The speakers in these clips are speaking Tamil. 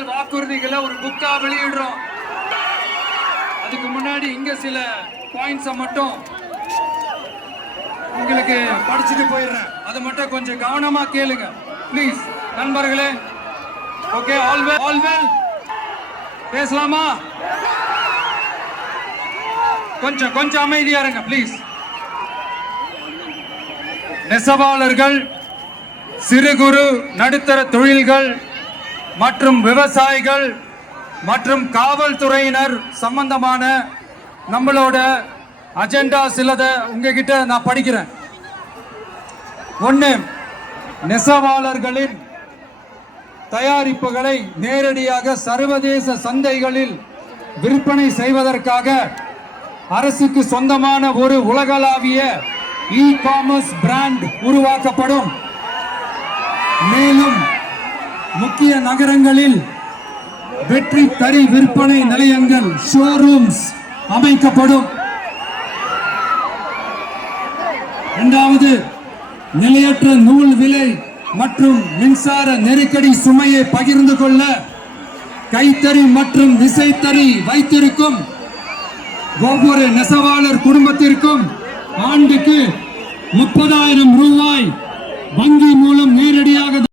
தேர்தல் வாக்குறுதிகளை ஒரு புக்கா வெளியிடுறோம். அதுக்கு முன்னாடி இங்க சில பாயிண்ட்ஸை மட்டும் உங்களுக்கு படிச்சுட்டு போயிடுறேன். அதை மட்டும் கொஞ்சம் கவனமா கேளுங்க ப்ளீஸ் நண்பர்களே. ஓகே, ஆல் வெல் பேசலாமா? கொஞ்சம் அமைதியா இருங்க ப்ளீஸ். நெசவாளர்கள், சிறு குறு நடுத்தர தொழில்கள் மற்றும் விவசாயிகள் மற்றும் காவல்துறையினர் சம்பந்தமான நம்மளோட அஜெண்டா சிலதை உங்ககிட்ட நான் படிக்கிறேன். ஒன்று, நெசவாளர்களின் தயாரிப்புகளை நேரடியாக சர்வதேச சந்தைகளில் விற்பனை செய்வதற்காக அரசுக்கு சொந்தமான ஒரு உலகளாவிய இ-காமர்ஸ் பிராண்ட் உருவாக்கப்படும். மேலும் முக்கிய நகரங்களில் வெற்றி தறி விற்பனை நிலையங்கள் ஷோரூம்ஸ் அமைக்கப்படும். இரண்டாவது, நிலையற்ற நூல் விலை மற்றும் மின்சார நெருக்கடி சுமையை பகிர்ந்து கொள்ள கைத்தறி மற்றும் விசைத்தறி வைத்திருக்கும் ஒவ்வொரு நெசவாளர் குடும்பத்திற்கும் ஆண்டுக்கு 30,000 ரூபாய் வங்கி மூலம் நேரடியாக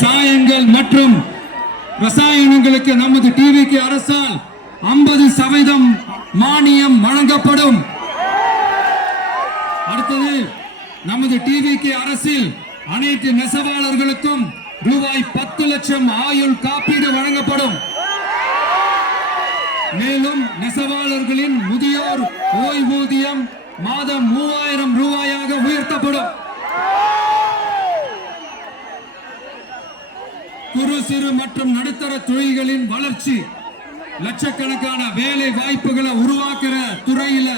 சாயங்கள் மற்றும் ரசாயனங்களுக்கு நமது டிவிக்கு அரசால் 50% மானியம் வழங்கப்படும். அடுத்தது, நமது டிவிக்கு அரசில் அனைத்து நெசவாளர்களுக்கும் ரூபாய் 10 லட்சம் ஆயுள் காப்பீடு வழங்கப்படும். மேலும் நெசவாளர்களின் முதியோர் ஓய்வூதியம் மாதம் 3000 ரூபாயாக உயர்த்தப்படும். குறு சிறு மற்றும் நடுத்தர தொழில்களின் வளர்ச்சி, லட்சக்கணக்கான வேலை வாய்ப்புகளை உருவாக்குற துறையில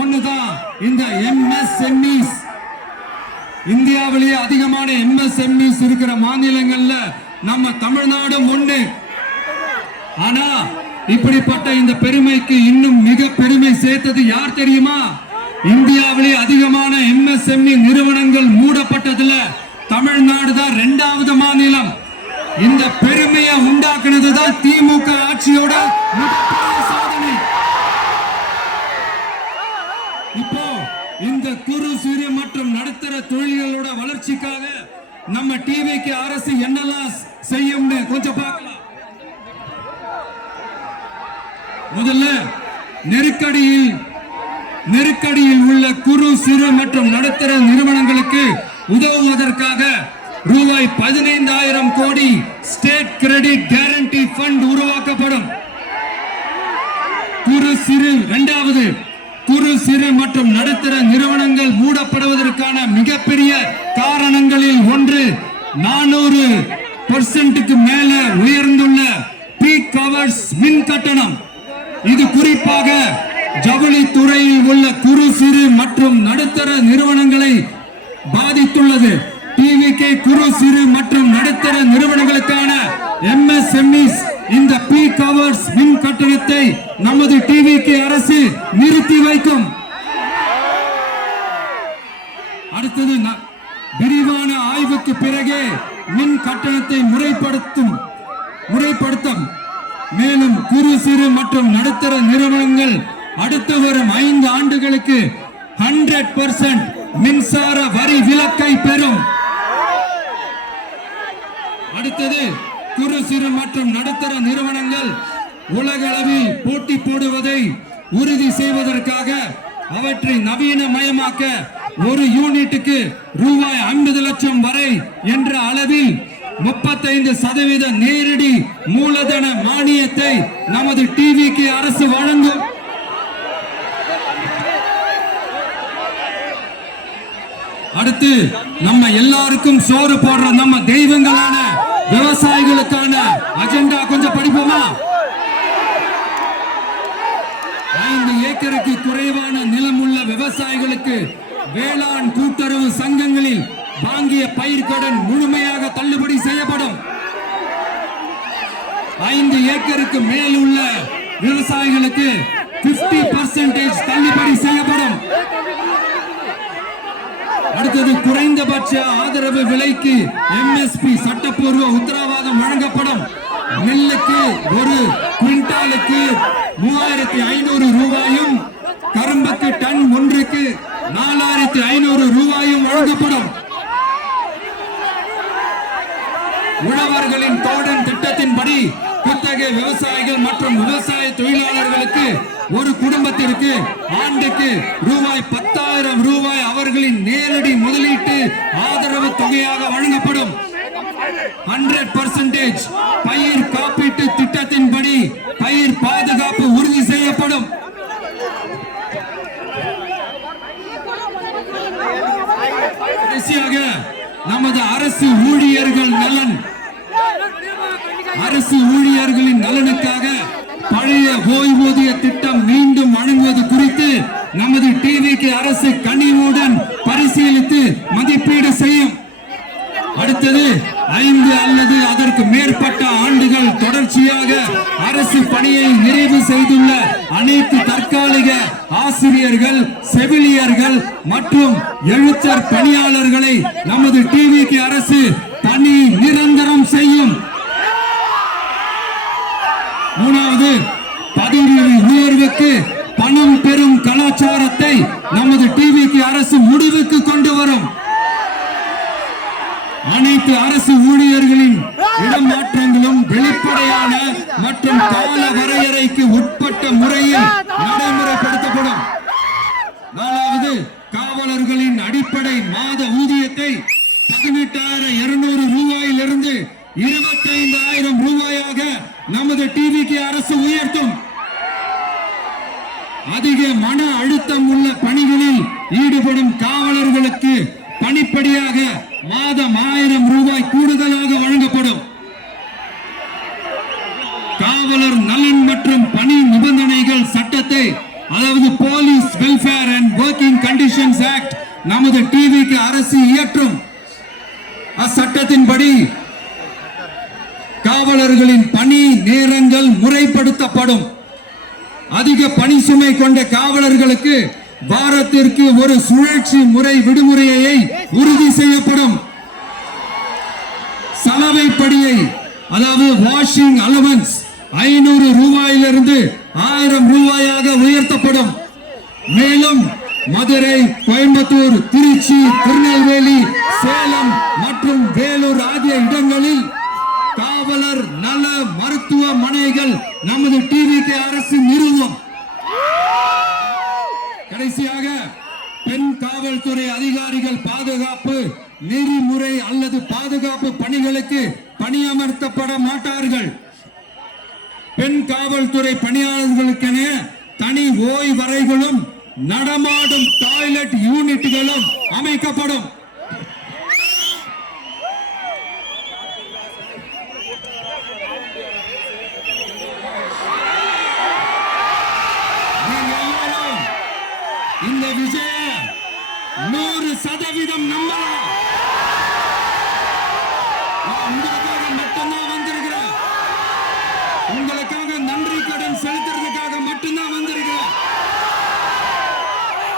ஒண்ணுதான் இந்த MSMEs. இந்தியாவிலேயே அதிகமான MSMEs இருக்கிற மாநிலங்கள்ல நம்ம தமிழ்நாடும் ஒண்ணு. ஆனா இப்படிப்பட்ட இந்த பெருமைக்கு இன்னும் மிக பெருமை சேர்த்தது யார் தெரியுமா? இந்தியாவிலே அதிகமான MSME நிறுவனங்கள் மூடப்பட்டதுல தமிழ்நாடு தான் 2வது மாநிலம். இந்த பெருமையை உண்டாக்குனது தான் திமுக ஆட்சியோட சாதனை. இப்போ இந்த குறு சிறு மற்றும் நடுத்தர தொழில்களோட வளர்ச்சிக்காக நம்ம டிவிக்கு அரசு என்னெல்லாம் செய்யும்னு கொஞ்சம் பார்க்கலாம். முதல்ல, நெருக்கடியில் உள்ள குறு சிறு மற்றும் நடுத்தர நிறுவனங்களுக்கு உதவுவதற்காக ரூபாய் 15,000 கோடி ஸ்டேட் கிரெடிட் கேரண்டி ஃபண்ட் உருவாக்கப்படும். இரண்டாவது, குறு சிறு மற்றும் நடுத்தர நிறுவனங்கள் மூடப்படுவதற்கான மிகப்பெரிய காரணங்களில் ஒன்று 400% மேல உயர்ந்துள்ள பீக் ஹவர்ஸ் மின் கட்டணம். இது குறிப்பாக ஜவுளி துறையில் உள்ள குறு சிறு மற்றும் நடுத்தர நிறுவனங்களை பாதித்துள்ளது. டிவிக்கு குறு சிறு மற்றும் நடுத்தர நிறுவனங்களுக்கான MSMEs இந்த பீக் ஹவர்ஸ் மின் கட்டணத்தை நமது டிவிக்கு அரசு நிறுத்தி வைக்கும். அடுத்தது, விரிவான ஆய்வுக்கு பிறகே மின் கட்டணத்தை முறைப்படுத்தும். மேலும் குறு சிறு மற்றும் நடுத்தர நிறுவனங்கள் அடுத்து வரும் 5 ஆண்டுகளுக்கு 100% மின்சார வரி விலக்கை பெறும். அடுத்தது, குறு சிறு மற்றும் நடுத்தர நிறுவனங்கள் உலக அளவில் போட்டி போடுவதை உறுதி செய்வதற்காக அவற்றை நவீனமயமாக்க ஒரு யூனிட்டுக்கு ரூபாய் 50 லட்சம் வரை என்ற அளவில் 35% நேரடி மூலதன மானியத்தை நமது டிவிக்கு அரசு வழங்கும். அடுத்து, நம்ம எல்லாருக்கும் சோறு போடுற நம்ம தெய்வங்களான விவசாயிகளுக்கான அஜெண்டா கொஞ்சம் படிப்போமா? 5 ஏக்கருக்கு குறைவான நிலம் உள்ள விவசாயிகளுக்கு வேளாண் கூட்டுறவு சங்கங்களில் வாங்கிய பயிர்க்கடன் முழுமையாக தள்ளுபடி செய்யப்படும். 5 ஏக்கருக்கு மேல் உள்ள விவசாயிகளுக்கு 50% தள்ளுபடி செய்யப்படும். அடுத்தது, குறைந்தபட்ச ஆதரவு விலைக்கு MSP சட்டப்பூர்வ உத்தரவாதம் வழங்கப்படும். நெல்லுக்கு ஒரு குவிண்டாலுக்கு 3500 ரூபாயும், கரும்புக்கு டன் ஒன்றுக்கு 4500 ரூபாயும் வழங்கப்படும். உழவர்களின் தோழன் திட்டத்தின்படி குத்தகை விவசாயிகள் மற்றும் விவசாய தொழிலாளர்களுக்கு ஒரு குடும்பத்திற்கு ஆண்டுக்கு ரூபாய் 10,000 ரூபாய் அவர்களின் நேரடி முதலீட்டு ஆதரவு தொகையாக வழங்கப்படும். 100% பயிர் காப்பீட்டு திட்டத்தின்படி பயிர் பாதுகாப்பு உறுதி செய்யப்படும். கடைசியாக நமது அரசு ஊழியர்களின் நலனுக்காக பழைய ஓய்வூதிய திட்டம் மீண்டும் வழங்குவது குறித்து நமது டிவிக்கு அரசு கனிவுடன் பரிசீலித்து மதிப்பீடு செய்யும். அடுத்தது 5 அல்லது அதற்கு மேற்பட்ட ஆண்டுகள் தொடர்ச்சியாக அரசு பணியை நிறைவு செய்துள்ள அனைத்து தற்காலிக ஆசிரியர்கள், செவிலியர்கள் மற்றும் எழுத்தர் பணியாளர்களை நமது டிவிக்கு அரசு பணி நிரந்தரம் செய்யும். 3வது, பதவி உயர்வுக்கு பணம் பெறும் கலாச்சாரத்தை நமது டிவிக்கு அரசு முடிவுக்கு கொண்டு வரும். அனைத்து அரசு ஊழியர்களின் இடமாற்றங்களும் வெளிப்படையான மற்றும் கால வரையறைக்கு உட்பட்ட முறையில் நடைமுறைப்படுத்தப்படும். 4வது, காவலர்களின் அடிப்படை மாத ஊதியத்தை 18,200 ரூபாயிலிருந்து 25,000 ரூபாயாக நமது டிவிக்கு அரசு உயர்த்தும். அதிக மன அழுத்தம் உள்ள பணிகளில் ஈடுபடும் காவலர்களுக்கு பணிப்படியாக மாதம் 1000 ரூபாய் கூடுதலாக வழங்கப்படும். காவலர் நலன் மற்றும் பணி நிபந்தனைகள் சட்டத்தை, அதாவது police welfare and working conditions act, நமது டிவிக்கு அரசு இயற்றும். அச்சட்டத்தின்படி காவலர்களின் பணி நேரங்கள் முறைப்படுத்தப்படும். அதிக பணி சுமை கொண்ட காவலர்களுக்கு வாரத்திற்கு ஒரு சுழற்சி முறை விடுமுறையை உறுதி செய்யப்படும். சலவைப்படியை, அதாவது வாஷிங் அலவன்ஸ் 500 ரூபாயிலிருந்து 1000 ரூபாயாக உயர்த்தப்படும். மேலும் மதுரை, கோயம்புத்தூர், திருச்சி, திருநெல்வேலி, சேலம் மற்றும் வேலூர் ஆகிய இடங்களில் காவலர் நல மருத்துவமனைகள் நமது டிவிக்கு அரசு நிறுவும். கடைசியாக, பெண் காவல்துறை அதிகாரிகள் பாதுகாப்பு நெறிமுறை அல்லது பாதுகாப்பு பணிகளுக்கு பணியமர்த்தப்பட மாட்டார்கள். பெண் காவல்துறை பணியாளர்களுக்கென தனி ஓய்வறைகளும் நடமாடும் டாய்லெட் யூனிட்டுகளும் அமைக்கப்படும். இந்த விஜய 100% நம்பலாம். உங்களுக்காக மட்டும்தான் வந்திருக்கிறேன். உங்களுக்காக நன்றி கடன் செலுத்துறதுக்காக மட்டும்தான் வந்திருக்கிறேன்.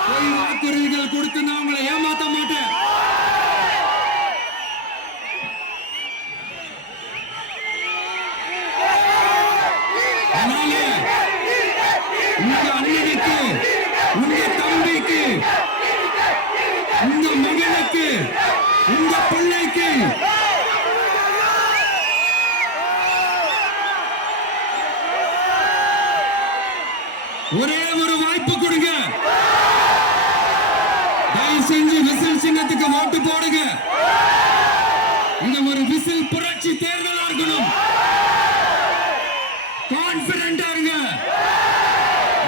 பொய் வாக்குறுதிகள் கொடுத்து நான் உங்களை ஏமாத்த மாட்டேன். அதனால உங்க அண்ணனுக்கு, உங்க தம்பிக்கு, உங்க மகனுக்கு, உங்க பிள்ளைக்கு ஒரே ஒரு வாய்ப்பு கொடுங்க. தயவு செஞ்சு விசில் சின்னத்துக்கு ஓட்டு போடுங்க. இது ஒரு விசில் புரட்சி தேர்தலா இருக்கணும். கான்பிடென்டா இருங்க.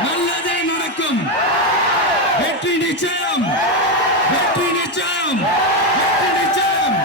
நல்லதே நடக்கும். வெற்றி நிச்சயம், வெற்றி நிச்சயம், வெற்றி நிச்சயம்.